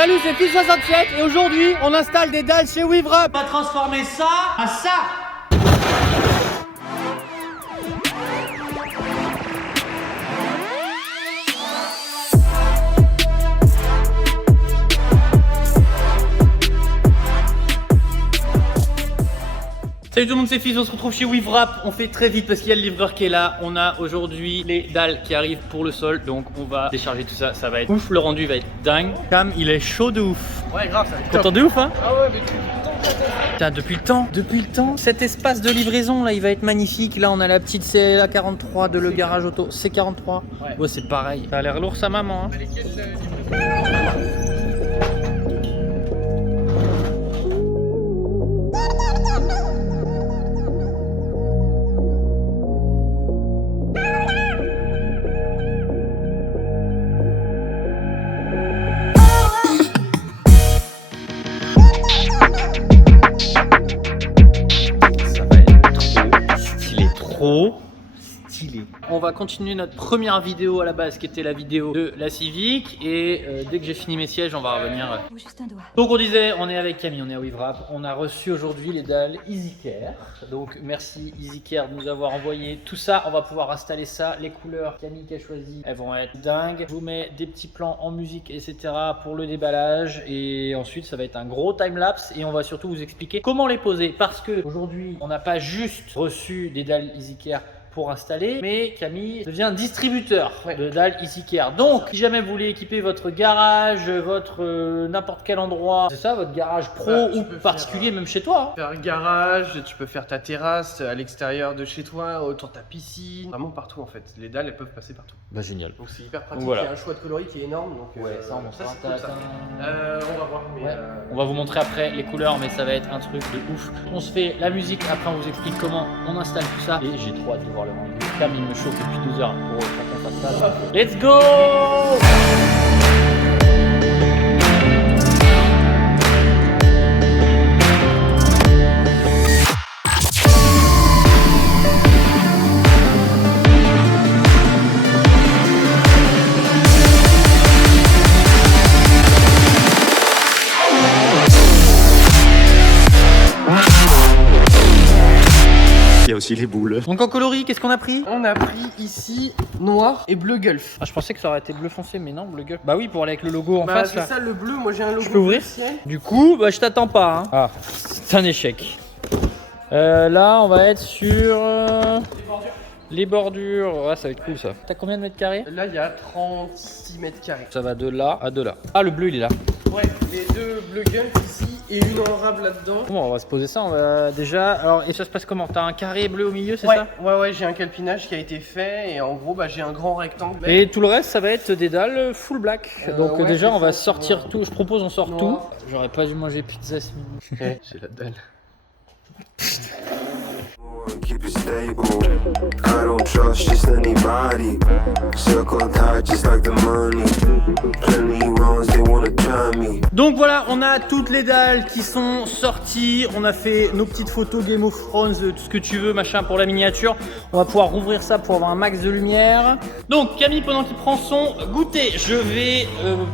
Salut, c'est Phil67 et aujourd'hui on installe des dalles chez WeaveWrap. On va transformer ça à ça. Salut tout le monde, c'est Fizz, on se retrouve chez WeaveWrap. On fait très vite parce qu'il y a le livreur qui est là. On a aujourd'hui les dalles qui arrivent pour le sol, donc on va décharger tout ça, ça va être ouf, le rendu va être dingue. Cam, il est chaud de ouf. Ouais, grave, ça va être content de ouf, hein? Ah ouais, mais depuis le temps. Putain, depuis le temps, cet espace de livraison là, il va être magnifique. Là, on a la petite CLA 43 de Le Garage Auto, C43. Ouais, c'est pareil. Ça a l'air lourd sa maman, hein. Stylé. On va continuer notre première vidéo à la base qui était la vidéo de la Civic et dès que j'ai fini mes sièges on va revenir. Juste un doigt. Donc on disait, on est avec Camille, on est à WeaveWrap, on a reçu aujourd'hui les dalles EasyCare. Donc merci EasyCare de nous avoir envoyé tout ça, on va pouvoir installer ça, les couleurs Camille qui a choisi, elles vont être dingues. Je vous mets des petits plans en musique etc pour le déballage et ensuite ça va être un gros timelapse et on va surtout vous expliquer comment les poser parce que aujourd'hui on n'a pas juste reçu des dalles EasyCare pour installer, mais Camille devient distributeur de dalles EasyCare. Donc, si jamais vous voulez équiper votre garage, votre n'importe quel endroit, c'est ça, votre garage pro ou particulier, même chez toi. Faire un garage, tu peux faire ta terrasse à l'extérieur de chez toi, autour de ta piscine, vraiment partout en fait. Les dalles elles peuvent passer partout. Bah génial. Donc c'est hyper pratique. Voilà. Il y a un choix de coloris qui est énorme. Donc, ça on montrera. c'est cool, ça. On va voir. Mais On va vous montrer après les couleurs, mais ça va être un truc de ouf. On se fait la musique, après on vous explique comment on installe tout ça. Et j'ai trop hâte de voir le rendu. Cam, il me chauffe depuis 12 heures pour qu'on fasse ça. Let's go! Il y a aussi les boules. Donc en coloris, qu'est-ce qu'on a pris? on a pris ici noir et bleu Gulf. Ah, je pensais que ça aurait été bleu foncé, mais non, bleu gueule. Bah oui, pour aller avec le logo en Bah face c'est là. ça le bleu, moi j'ai un logo. Je peux ouvrir? bleu ciel. Du coup, bah je t'attends pas. Hein. Ah, c'est un échec. Là, on va être sur les bordures. Ouais, ça va être cool ça. T'as combien de mètres carrés? Là il y a 36 mètres carrés. Ça va de là à de là. Ah, le bleu il est là. Ouais, les deux bleu Gulf ici et une en rab là-dedans. Bon, on va se poser ça. On va déjà. Alors, et ça se passe comment? T'as un carré bleu au milieu, c'est Ouais, ça? ouais, j'ai un calpinage qui a été fait et en gros bah j'ai un grand rectangle. Et tout le reste, ça va être des dalles full black. Donc ouais, déjà, c'est on va ça, sortir ouais. tout. Je propose, on sort Noir. tout. J'aurais pas dû manger pizza ce midi. J'ai la dalle. Keep it stable. I don't trust just anybody. Circle tight just like the money. Plenty wrongs, they wanna try me. Donc voilà, on a toutes les dalles qui sont sorties. On a fait nos petites photos Game of Thrones, tout ce que tu veux, machin pour la miniature. On va pouvoir rouvrir ça pour avoir un max de lumière. Donc Camille, pendant qu'il prend son goûter, je vais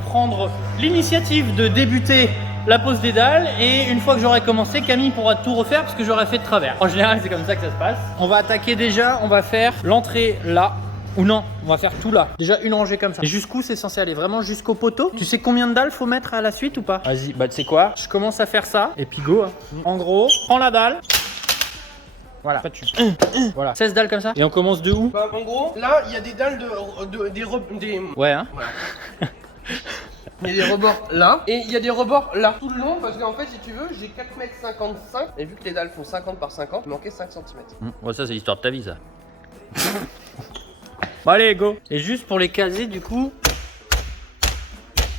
prendre l'initiative de débuter la pose des dalles et une fois que j'aurai commencé, Camille pourra tout refaire parce que j'aurai fait de travers. En général, c'est comme ça que ça se passe. On va attaquer déjà, on va faire l'entrée là. Ou non, on va faire tout là. Déjà une rangée comme ça. Et jusqu'où c'est censé aller? Vraiment jusqu'au poteau? Tu sais combien de dalles faut mettre à la suite ou pas? Vas-y, bah tu sais quoi? Je commence à faire ça et puis go. Hein. En gros, prends la dalle. Voilà. Voilà. 16 dalles comme ça. Et on commence de où? Bah en gros, là il y a des dalles des Ouais hein. Voilà. Il y a des rebords là et il y a des rebords là tout le long parce qu'en fait si tu veux j'ai 4,55 m et vu que les dalles font 50 par 50 il manquait 5 cm. Ouais, ça c'est l'histoire de ta vie ça. Bon allez go. Et juste pour les caser du coup.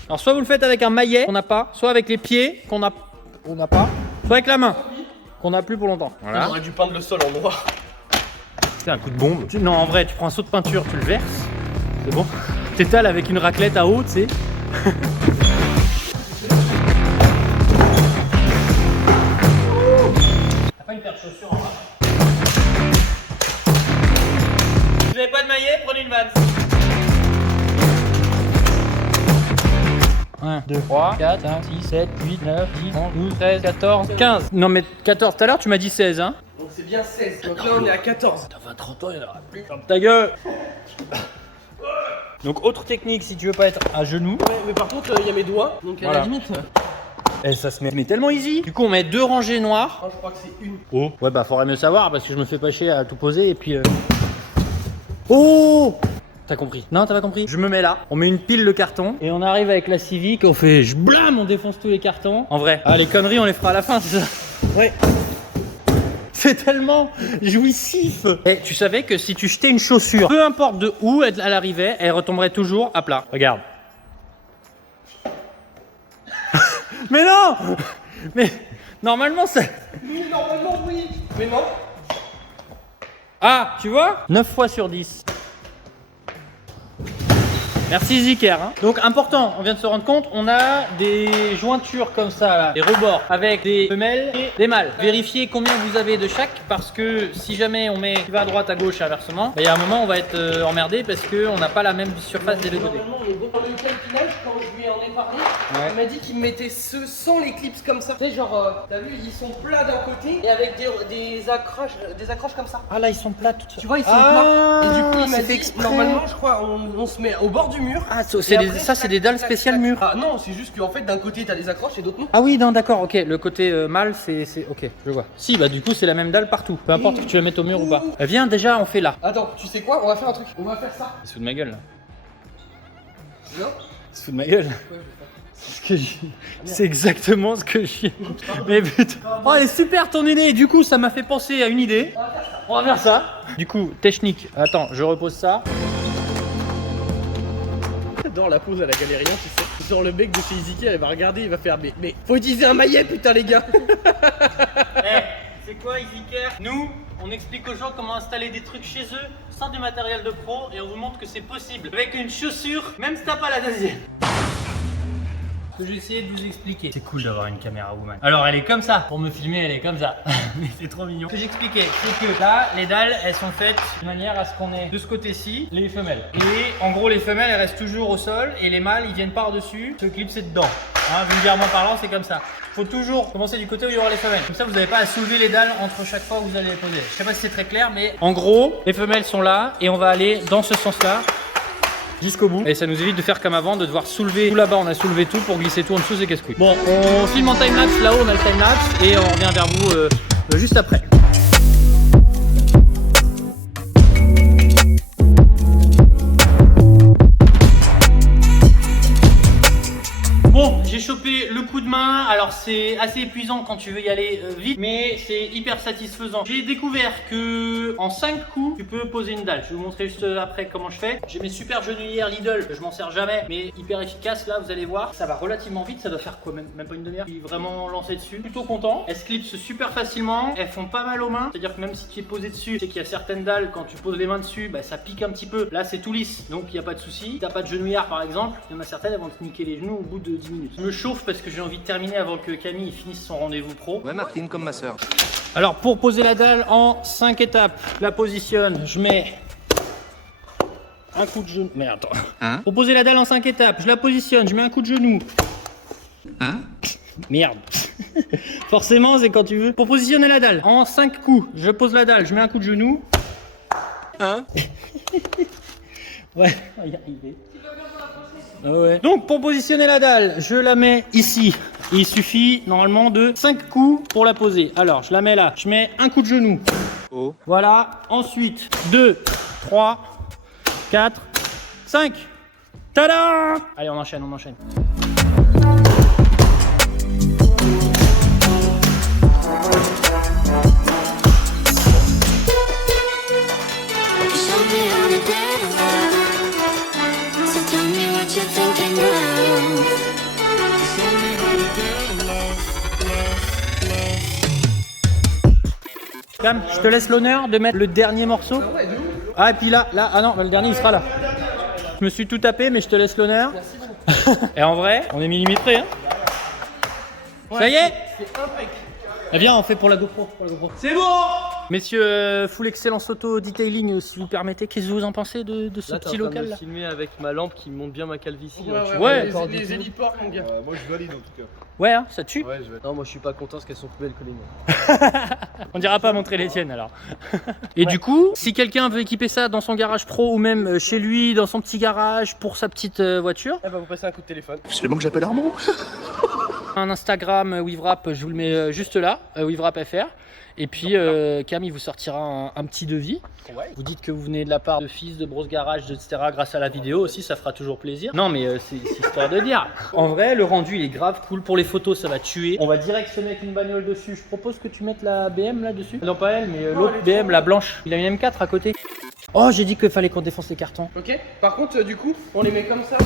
Alors soit vous le faites avec un maillet qu'on n'a pas, soit avec les pieds qu'on n'a pas, soit avec la main qu'on n'a plus pour longtemps. Voilà. J'aurais dû peindre le sol en noir. C'est un coup de bombe. Non en vrai tu prends un seau de peinture, tu le verses. C'est bon. T'étales avec une raclette à eau tu sais. T'as pas une paire de chaussures en bas? Vous avez pas de maillet? Prenez une vanne. Ouais. 2, 3, 4, 5, 6, 7, 8, 9, 10, 11, 12, 13, 14, 15. Non mais 14, tout à l'heure tu m'as dit 16 hein. Donc c'est bien 16. Donc là on est à 14. Dans 20-30 ans il n'y en aura plus. Ferme ta gueule. Donc autre technique si tu veux pas être à genoux. Ouais, mais par contre il y a mes doigts. Donc à Voilà. la limite. Et ça se met mais tellement easy. Du coup on met 2 rangées noires. Je crois que c'est une. Oh. Ouais bah faudrait mieux savoir parce que je me fais pas chier à tout poser et puis Oh. T'as compris? Non, t'as pas compris? Je me mets là, on met une pile de cartons et on arrive avec la Civic, on fait je blâme, on défonce tous les cartons. En vrai, les conneries on les fera à la fin, c'est ça? Ouais. C'est tellement jouissif. Et tu savais que si tu jetais une chaussure, peu importe de où elle arrivait, elle retomberait toujours à plat. Regarde. Mais non. Mais normalement ça... Oui, normalement oui. Mais non. Ah, tu vois? 9 fois sur 10. Merci Ziker. Hein. Donc important, on vient de se rendre compte, on a des jointures comme ça, là, des rebords avec des femelles et des mâles. Vérifiez combien vous avez de chaque parce que si jamais on met qui va à droite, à gauche et inversement, il y a un moment on va être emmerdé parce qu'on n'a pas la même surface des deux côtés. Normalement on est bon. Pour le calculage, quand je lui en ai parlé, Ouais. il m'a dit qu'il me mettait ceux sans les clips comme ça. Tu sais, genre, t'as vu, ils sont plats d'un côté et avec des accroches comme ça. Ah là ils sont plats tout ça. Tu vois, ils sont Ah, plats. Et du coup, il m'a c'est fait dit, exprès. normalement, je crois, on se met au bord du mur. Ah Et c'est après, ça c'est des dalles spéciales mur. Ah non, c'est juste qu'en fait, d'un côté, t'as des accroches et d'autres non. Ah oui non d'accord ok le côté mâle c'est ok je vois. Si bah du coup c'est la même dalle partout peu importe que tu la mettes au mur ou pas. Viens déjà on fait là. Attends, tu sais quoi? On va faire un truc. On va faire ça. Il se fout de ma gueule là. Non? Il se fout de ma gueule. C'est ce que c'est exactement ce que j'ai. Mais putain. Oh, elle est super ton idée. Du coup, ça m'a fait penser à une idée. On va faire ça. Du coup, technique. Attends, je repose ça. J'adore la pause à la galérien, tu sais. Genre le mec de chez Iziki, il va regarder, il va faire mais faut utiliser un maillet, putain, les gars. C'est quoi Easycare? Nous, on explique aux gens comment installer des trucs chez eux sans du matériel de pro et on vous montre que c'est possible avec une chaussure, même si t'as pas la deuxième. Ce que j'ai essayé de vous expliquer. C'est cool d'avoir une caméra woman. Alors elle est comme ça. Pour me filmer, elle est comme ça. Mais c'est trop mignon. Ce que j'expliquais, c'est que là, les dalles, elles sont faites de manière à ce qu'on ait de ce côté-ci les femelles. Et en gros, les femelles, elles restent toujours au sol et les mâles, ils viennent par-dessus se clipser dedans. Hein, vulgairement parlant, c'est comme ça. Faut toujours commencer du côté où il y aura les femelles. Comme ça, vous n'avez pas à soulever les dalles entre chaque fois où vous allez les poser. Je sais pas si c'est très clair, mais en gros, les femelles sont là et on va aller dans ce sens-là. Jusqu'au bout et ça nous évite de faire comme avant, de devoir soulever tout là-bas, on a soulevé tout pour glisser tout en dessous, c'est casse-couille. Bon, on filme en timelapse là-haut, on a le timelapse et on revient vers vous juste après. Bon, j'ai chopé le coup de main, alors c'est assez épuisant quand tu veux y aller vite, mais c'est hyper satisfaisant. J'ai découvert que en 5 coups, tu peux poser une dalle. Je vais vous montrer juste après comment je fais. J'ai mes super genouillères Lidl, je m'en sers jamais, mais hyper efficace. Là, vous allez voir, ça va relativement vite, ça doit faire quoi, même pas une demi-heure. Je suis vraiment lancé dessus, plutôt content. Elles se clipsent super facilement, elles font pas mal aux mains, c'est-à-dire que même si tu es posé dessus, tu sais qu'il y a certaines dalles, quand tu poses les mains dessus, bah, ça pique un petit peu. Là, c'est tout lisse, donc il n'y a pas de souci. Si t'as pas de genouillère par exemple, il y en a certaines, elles vont te niquer les genoux au bout de 10 minutes. Je me chauffe parce que j'ai envie de terminer avant que Camille finisse son rendez-vous pro. Ouais, Martine, comme ma soeur. Alors pour poser la dalle en 5 étapes, je la positionne, je mets un coup de genou. Mais attends. Hein? Pour poser la dalle en 5 étapes, je la positionne, je mets un coup de genou. Hein? Merde. Forcément, c'est quand tu veux. Pour positionner la dalle en 5 coups, je pose la dalle, je mets un coup de genou. Hein? Ouais, on va y arriver. Ouais. Donc pour positionner la dalle, je la mets ici. Il suffit normalement de 5 coups pour la poser. Alors je la mets là, je mets un coup de genou. Oh. Voilà, ensuite 2, 3, 4, 5. Tada! Allez, on enchaîne, on enchaîne. Show me how to dance. So tell me what you're thinking now. Show me how to dance. Cam, je te laisse l'honneur de mettre le dernier morceau. Ah, et puis là, ah non, le dernier il sera là. Je me suis tout tapé, mais je te laisse l'honneur. Et en vrai, on est millimétré, hein. Ça y est? C'est impec. Eh bien, on fait pour la GoPro. C'est bon. Messieurs, full excellence auto detailing, si vous permettez. Qu'est-ce que vous en pensez de ce Là, t'es en petit train de local me là? filmer avec ma lampe qui montre bien ma calvitie. Ouais, hein. ouais, Ouais. ouais, les héliports, mon gars. Moi je valide en tout cas. Ouais, hein, ça tue. Ouais, je valide. Non, moi je suis pas content parce qu'elles sont plus belles que les miennes. On dira pas montrer les tiennes alors. Et du coup, si quelqu'un veut équiper ça dans son garage pro ou même chez lui, dans son petit garage pour sa petite voiture, Eh bah, vous passez un coup de téléphone. C'est bon que j'appelle Armand. un Instagram WeaveWrap, je vous le mets juste là, WeaveWrap.fr. Et puis Cam, il vous sortira un petit devis. Ouais. Vous dites que vous venez de la part de fils de Brosse Garage, etc. Grâce à la vidéo aussi, ça fera toujours plaisir. Non mais c'est histoire de dire. En vrai, le rendu il est grave cool. Pour les photos, ça va tuer. On va directionner avec une bagnole dessus. Je propose que tu mettes la BM là dessus. Non pas elle, mais l'autre BM, la blanche. Il a une M4 à côté. Oh, j'ai dit qu'il fallait qu'on défonce les cartons. Ok. Par contre, du coup, on les met comme ça.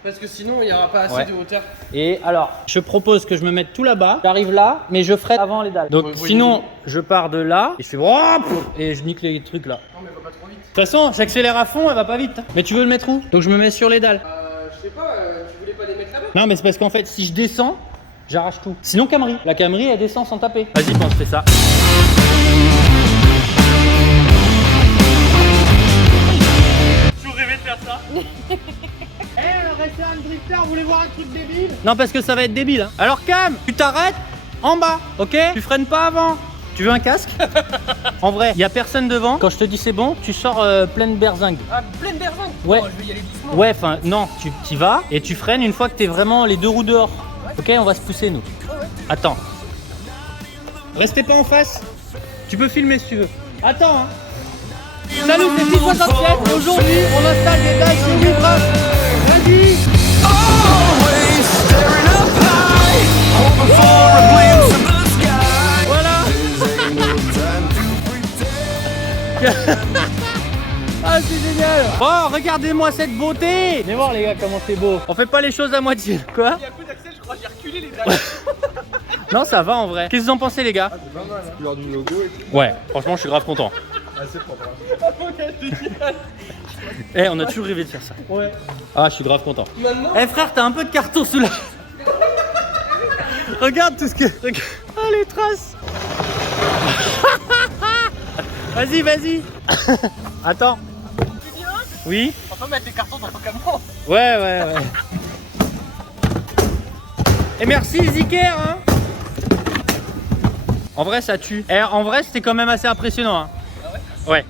Parce que sinon, il n'y aura pas assez Ouais. de hauteur. Et alors, je propose que je me mette tout là-bas. J'arrive là, mais je freine avant les dalles. Donc Oui, oui, sinon, je pars de là et je fais hop, et je nique les trucs là. Non, mais va pas trop vite. De toute façon, j'accélère à fond, elle va pas vite. Mais tu veux le mettre où? Donc je me mets sur les dalles. Je sais pas, tu voulais pas les mettre là-bas? Non, mais c'est parce qu'en fait, si je descends, j'arrache tout. Sinon, Camry. La Camry, elle descend sans taper. Vas-y, pense, fais ça. Toujours rêvé de faire ça. Restez un drifter, vous voulez voir un truc débile? Non, parce que ça va être débile. Hein. Alors, Cam, tu t'arrêtes en bas, ok? Tu freines pas avant. Tu veux un casque? En vrai, il y a personne devant. Quand je te dis c'est bon, tu sors pleine berzingue. Ah, pleine berzingue. Ouais. Oh, je vais y aller doucement. Ouais, enfin, non, tu y vas et tu freines une fois que t'es vraiment les deux roues dehors. Ok, on va se pousser, nous. Attends. Restez pas en face. Tu peux filmer si tu veux. Attends, hein. Salut, c'est 667 et aujourd'hui, on installe des dalles chez WeaveWrap. Vas-y. Voilà. Ah, c'est génial. Oh, regardez-moi cette beauté. Venez voir les gars comment c'est beau. On fait pas les choses à moitié. Quoi? Il y a un coup d'accel, je crois que j'ai reculé les dalles. Non, ça va en vrai. Qu'est-ce que vous en pensez les gars? C'est pas mal, hein. Couleur du logo et tout. Ouais, franchement, je suis grave content. Assez propre. Hein. Eh, on a toujours rêvé de faire ça. Ouais. Ah, je suis grave content. Maintenant, Eh frère, t'as un peu de carton sous la... Regarde tout ce que... Ah, les traces. Vas-y, vas-y. Attends. Oui? on peut mettre des cartons dans ton camion. Ouais, ouais, ouais. Et merci Ziker, hein. En vrai, ça tue. Eh, en vrai, c'était quand même assez impressionnant, hein. Ouais.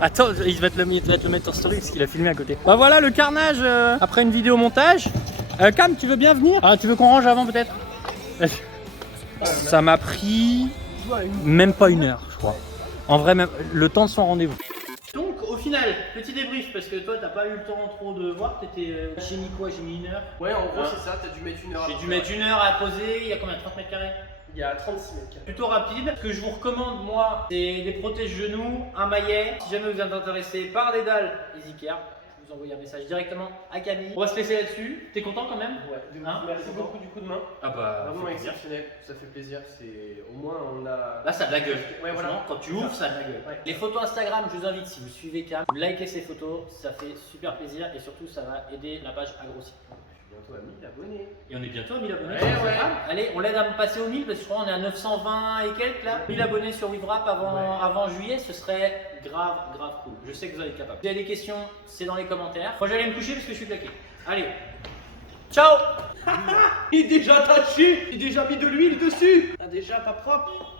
Attends, il va te le mettre en story parce qu'il a filmé à côté. Bah voilà le carnage après une vidéo montage. Cam, tu veux bien venir? Ah, tu veux qu'on range avant peut-être? Ça m'a pris même pas une heure, je crois. En vrai, même le temps de son rendez-vous. Donc au final, petit débrief parce que toi t'as pas eu le temps trop de voir. J'ai mis quoi? J'ai mis une heure. Ouais, en gros, c'est ça, t'as dû mettre une heure. J'ai dû mettre une heure à poser. Il y a combien? 30 mètres carrés? Il y a 36 mètres. Plutôt rapide. Ce que je vous recommande, moi, c'est des protège-genoux, un maillet. Si jamais vous êtes intéressé par des dalles EasyCare, je vous envoie un message directement à Camille. On va se laisser là-dessus. T'es content quand même? Ouais, Hein? merci beaucoup du coup de main. Ah bah, Vraiment fait plaisir. exceptionnel, ça fait plaisir. C'est au moins on a. Là, ça a de la gueule. Ouais, voilà. Franchement, quand tu ouvres, ça a de la gueule. Ouais. Les photos Instagram, je vous invite, si vous suivez Cam, vous likez ces photos, ça fait super plaisir et surtout, ça va aider la page à grossir. Bientôt à 1000 abonnés. Et on est bientôt à 1000 abonnés. Ouais, sur ouais. Instagram. Allez, on l'aide à me passer aux 1000 parce que je crois qu'on est à 920 et quelques là. 1000 abonnés sur WeaveWrap avant juillet, ce serait grave cool. Je sais que vous allez être capable. Si vous avez des questions, c'est dans les commentaires. Moi, j'allais me coucher parce que je suis claqué. Allez, ciao. Il est déjà attaché, il est déjà mis de l'huile dessus. Ah, déjà pas propre.